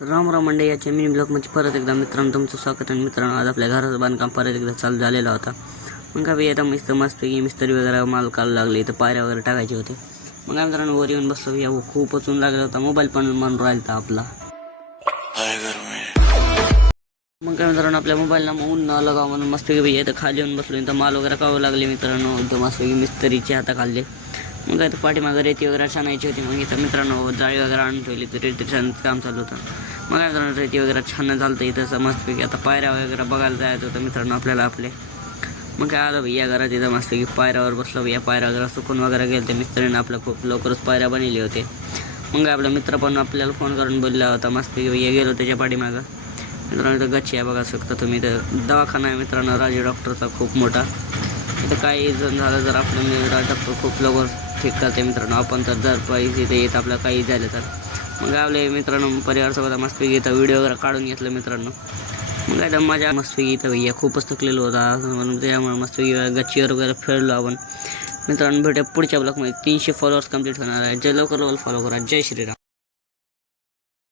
राम राम मंडळी, याच्या मिनी ब्लॉगमध्ये परत एकदा मित्रांनो तुमचं स्वागत आहे. मित्रांनो, आज आपल्या घराचं बांधकाम परत एकदा चालू झालेला होता. मग काय आता मस्तपैकी मिस्त्री वगैरे माल काढू लागले, इथं पायऱ्या वगैरे टाकायचे होते. मग काय मित्रांनो, वर येऊन बसलो. या खूपच ऊन लागला होता, मोबाईल पण मन राहिला आपला. मग काय मित्रांनो, आपल्या मोबाईलला ऊन न लगाव म्हणून मस्तपैकी इथं खाली येऊन बसलो. इथं माल वगैरे काढू लागले मित्रांनो. इथं मस्तपैकी मिस्त्रीचे हाता खाल्ले. मग काय पाठीमागं रेती वगैरे छानायची होती. मग इथं मित्रांनो जाळी वगैरे आणून ठेवली, तर रेती छानचं काम चालू होतं. मग काय मित्रांनो, रेती वगैरे छान झालं तर इथं मस्तपैकी आता पायऱ्या वगैरे बघायला जायचं होतं मित्रांनो आपल्याला आपले. मग काय आलं भैया घरात, इथं मस्तपैकी पायऱ्यावर बसलो. भैया पायऱ्या वगैरे सुकून वगैरे गेले ते मिस्त्रीनं आपल्या खूप लवकरच पायऱ्या बनवले होते. मग काय आपला मित्र पण आपल्याला फोन करून बोलला होता. मस्तपैकी भैया गेलो त्याच्या पाठीमागं. मित्रांनो इथं गच्ची आहे बघा शकता तुम्ही. इथं दवाखाना आहे मित्रांनो, राजू डॉक्टरचा खूप मोठा. इथं काही जण झालं जर आपलं राज डॉक्टर खूप लवकर ठीक करते मित्रांनो. आपण तर जर पाहिजे इथे येत आपल्याला काही झालं तर. मग आपले मित्रांनो परिवारासोबत मस्तपैकी इथं व्हिडिओ वगैरे काढून घेतलं मित्रांनो. मग काय माझ्या मस्तपैकी इथं भैया खूपच थकलेलो होता म्हणून त्यामुळे मस्तपैकी गच्चीवर वगैरे फिरलो आपण मित्रांनो. भेटूया पुढच्या ब्लॉगमध्ये. 300 फॉलोअर्स कंप्लीट होणार आहे. जे लवकर फॉलो करा. जय श्रीराम.